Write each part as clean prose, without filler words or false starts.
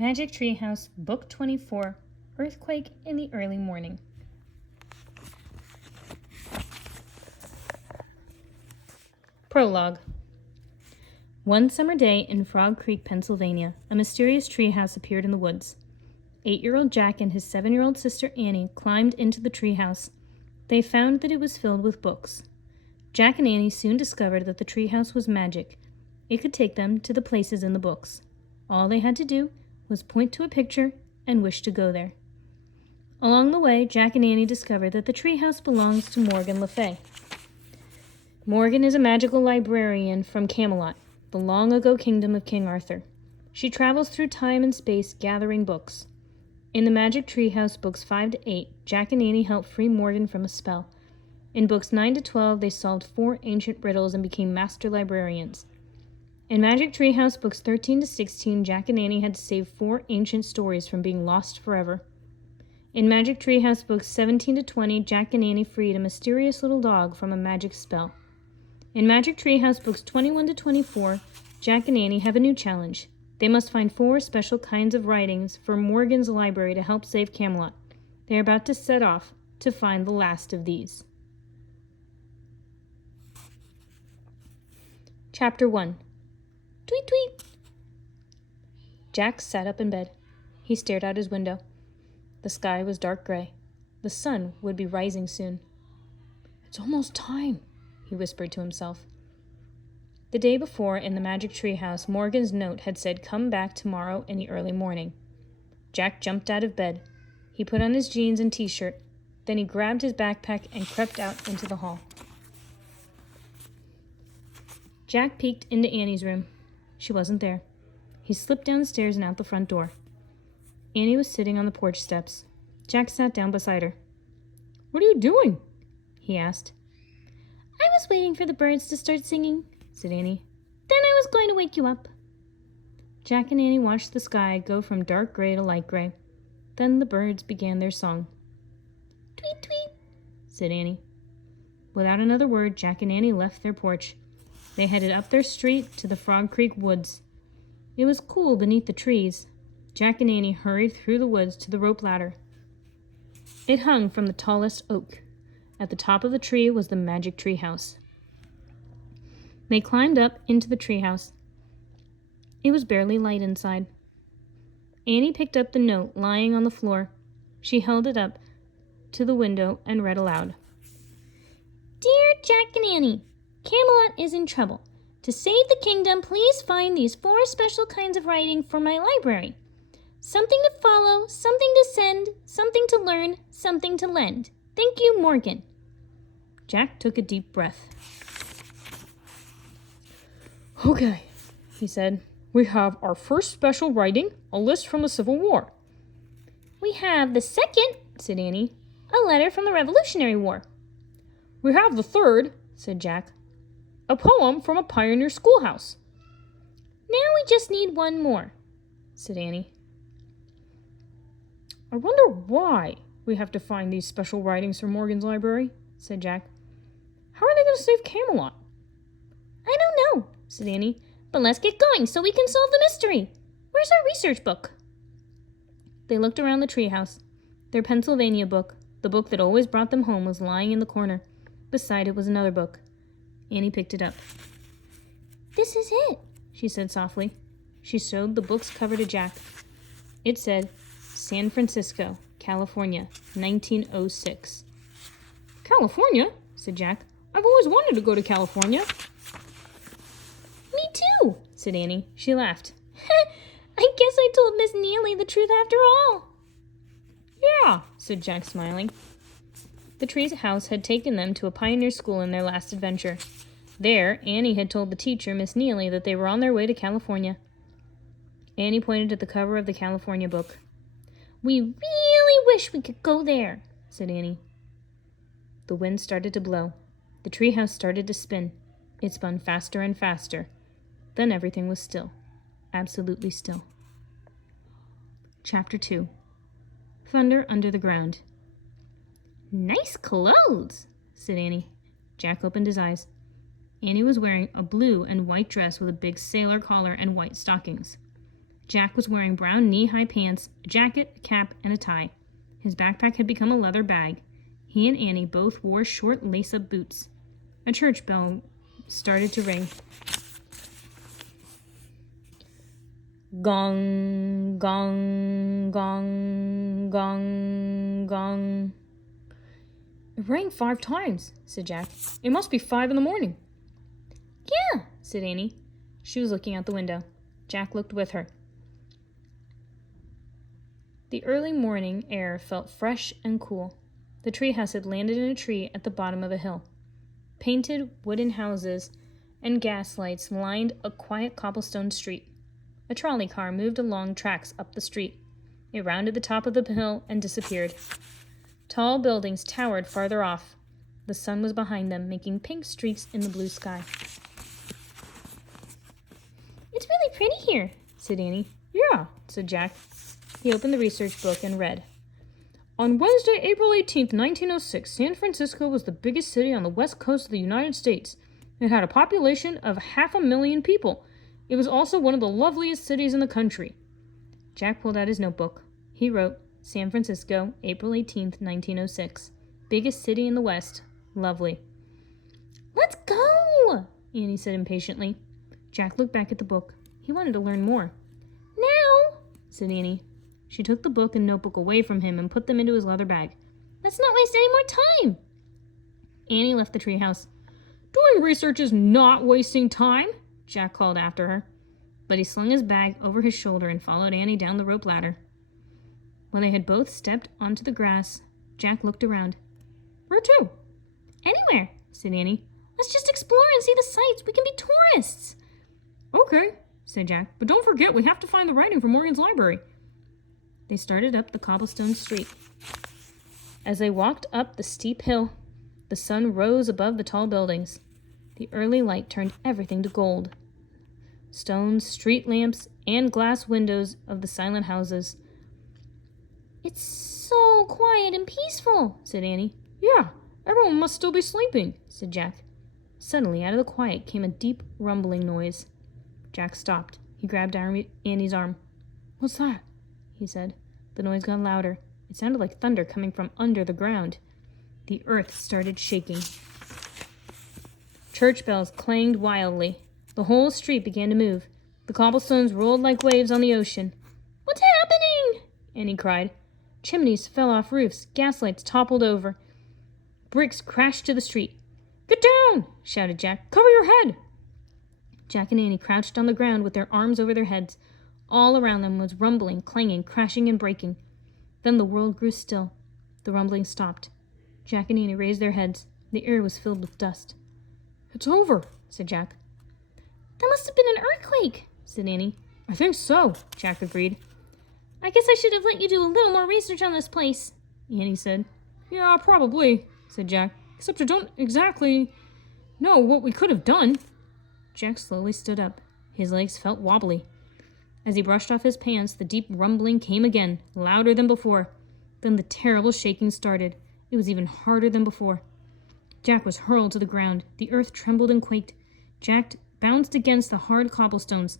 Magic Treehouse, Book 24, Earthquake in the Early Morning. Prologue. One summer day in Frog Creek, Pennsylvania, a mysterious treehouse appeared in the woods. 8-year-old Jack and his 7-year-old sister Annie climbed into the treehouse. They found that it was filled with books. Jack and Annie soon discovered that the treehouse was magic. It could take them to the places in the books. All they had to do was point to a picture and wish to go there. Along the way, Jack and Annie discovered that the treehouse belongs to Morgan Le Fay. Morgan is a magical librarian from Camelot, the long-ago kingdom of King Arthur. She travels through time and space gathering books. In the Magic Treehouse, books 5 to 8, Jack and Annie help free Morgan from a spell. In books 9 to 12, they solved 4 ancient riddles and became master librarians. In Magic Treehouse, books 13 to 16, Jack and Annie had to save 4 ancient stories from being lost forever. In Magic Treehouse, books 17 to 20, Jack and Annie freed a mysterious little dog from a magic spell. In Magic Treehouse, books 21 to 24, Jack and Annie have a new challenge. They must find 4 special kinds of writings for Morgan's library to help save Camelot. They are about to set off to find the last of these. Chapter 1. Tweet, tweet. Jack sat up in bed. He stared out his window. The sky was dark gray. The sun would be rising soon. "It's almost time," he whispered to himself. The day before, in the Magic Treehouse, Morgan's note had said, "Come back tomorrow in the early morning." Jack jumped out of bed. He put on his jeans and t-shirt. Then he grabbed his backpack and crept out into the hall. Jack peeked into Annie's room. She wasn't there. He slipped down the stairs and out the front door. Annie was sitting on the porch steps. Jack sat down beside her. "What are you doing?" he asked. "I was waiting for the birds to start singing," said Annie. "Then I was going to wake you up." Jack and Annie watched the sky go from dark gray to light gray. Then the birds began their song. "Tweet, tweet," said Annie. Without another word, Jack and Annie left their porch. They headed up their street to the Frog Creek woods. It was cool beneath the trees. Jack and Annie hurried through the woods to the rope ladder. It hung from the tallest oak. At the top of the tree was the Magic Treehouse. They climbed up into the treehouse. It was barely light inside. Annie picked up the note lying on the floor. She held it up to the window and read aloud. "Dear Jack and Annie, Camelot is in trouble. To save the kingdom, please find these 4 special kinds of writing for my library. Something to follow, something to send, something to learn, something to lend. Thank you, Morgan." Jack took a deep breath. "Okay," he said. "We have our first special writing, a list from the Civil War." "We have the second," said Annie, "a letter from the Revolutionary War." "We have the third," said Jack, "a poem from a pioneer schoolhouse." "Now we just need 1 more," said Annie. "I wonder why we have to find these special writings from Morgan's library," said Jack. "How are they going to save Camelot?" "I don't know," said Annie, "but let's get going so we can solve the mystery. Where's our research book?" They looked around the treehouse. Their Pennsylvania book, the book that always brought them home, was lying in the corner. Beside it was another book. Annie picked it up. "This is it," she said softly. She showed the book's cover to Jack. It said, "San Francisco, California, 1906. "California?" said Jack. "I've always wanted to go to California." "Me too," said Annie. She laughed. "I guess I told Miss Neely the truth after all." "Yeah," said Jack, smiling. The treehouse had taken them to a pioneer school in their last adventure. There, Annie had told the teacher, Miss Neely, that they were on their way to California. Annie pointed at the cover of the California book. "We really wish we could go there," said Annie. The wind started to blow. The treehouse started to spin. It spun faster and faster. Then everything was still. Absolutely still. Chapter 2. Thunder Under the Ground. "Nice clothes," said Annie. Jack opened his eyes. Annie was wearing a blue and white dress with a big sailor collar and white stockings. Jack was wearing brown knee-high pants, a jacket, a cap, and a tie. His backpack had become a leather bag. He and Annie both wore short lace-up boots. A church bell started to ring. Gong, gong, gong, gong, gong. It rang 5 times, said Jack. It must be 5 in the morning. Yeah, said Annie. She was looking out the window. Jack looked with her. The early morning air felt fresh and cool. The treehouse had landed in a tree at the bottom of a hill. Painted wooden houses and gas lights lined a quiet cobblestone street. A trolley car moved along tracks up the street. It rounded the top of the hill and disappeared. Tall buildings towered farther off. The sun was behind them, making pink streaks in the blue sky. It's really pretty here, said Annie. Yeah, said Jack. He opened the research book and read. On Wednesday, April 18th, 1906, San Francisco was the biggest city on the west coast of the United States. It had a population of 500,000 people. It was also one of the loveliest cities in the country. Jack pulled out his notebook. He wrote, San Francisco, April 18th, 1906. Biggest city in the west. Lovely. Let's go, Annie said impatiently. Jack looked back at the book. He wanted to learn more. Now, said Annie. She took the book and notebook away from him and put them into his leather bag. Let's not waste any more time. Annie left the treehouse. Doing research is not wasting time, Jack called after her. But he slung his bag over his shoulder and followed Annie down the rope ladder. When they had both stepped onto the grass, Jack looked around. Where to? Anywhere, said Annie. Let's just explore and see the sights. We can be tourists. Okay, said Jack. But don't forget, we have to find the writing for Morgan's library. They started up the cobblestone street. As they walked up the steep hill, the sun rose above the tall buildings. The early light turned everything to gold. Stones, street lamps, and glass windows of the silent houses. It's so quiet and peaceful, said Annie. Yeah, everyone must still be sleeping, said Jack. Suddenly, out of the quiet came a deep rumbling noise. Jack stopped. He grabbed Annie's arm. What's that? He said. The noise got louder. It sounded like thunder coming from under the ground. The earth started shaking. Church bells clanged wildly. The whole street began to move. The cobblestones rolled like waves on the ocean. What's happening? Annie cried. Chimneys fell off roofs. Gas lights toppled over. Bricks crashed to the street. Get down! Shouted Jack. Cover your head! Jack and Annie crouched on the ground with their arms over their heads. All around them was rumbling, clanging, crashing, and breaking. Then the world grew still. The rumbling stopped. Jack and Annie raised their heads. The air was filled with dust. It's over, said Jack. That must have been an earthquake, said Annie. I think so, Jack agreed. I guess I should have let you do a little more research on this place, Annie said. Yeah, probably, said Jack. Except I don't exactly know what we could have done. Jack slowly stood up. His legs felt wobbly. As he brushed off his pants, the deep rumbling came again, louder than before. Then the terrible shaking started. It was even harder than before. Jack was hurled to the ground. The earth trembled and quaked. Jack bounced against the hard cobblestones.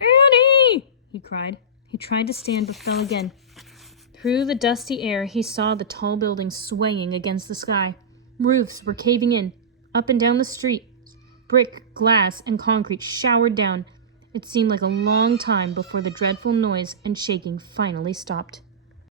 Annie! He cried. He tried to stand but fell again. Through the dusty air, he saw the tall buildings swaying against the sky. Roofs were caving in. Up and down the street, brick, glass, and concrete showered down. It seemed like a long time before the dreadful noise and shaking finally stopped.